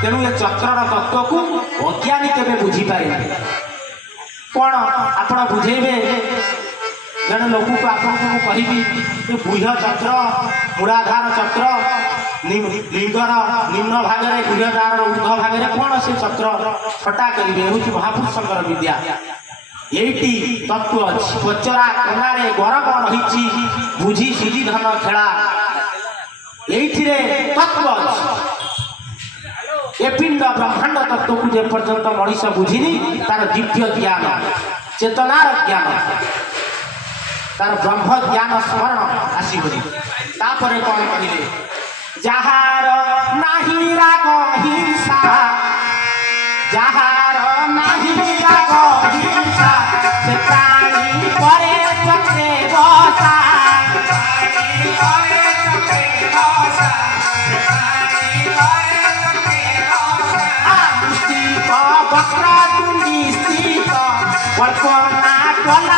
तेणु ये चक्रर तत्व को अज्ञानी केवे बुझीपारे कौन आपण बुझेबे जड़े लोक को आपको कहि बुझ चक्र मूलाधार चक्र लिंगर निम्न भागे गुह्यधार ऊर्ध भागे कौन से चक्र छटा करेंगे हूँ महापुरुषर विद्या ये तत्व अच्छी पचरा कनारे गरम रही बुझी सुझी धन खेला ये तत्व अच्छी ए पिंड ब्रह्मांड तत्व को जे पर्यंत मनीष बुझिनी तार दिव्य ज्ञान चेतनार ज्ञान तार ब्रह्म ज्ञान स्मरण आसबनी तापर कौन कहे जहार नाही राग हिंसा जहार नाही राग हिंसा से प्राणी परे चक्रे बसा वक्र तुंडी स्थित वर्पना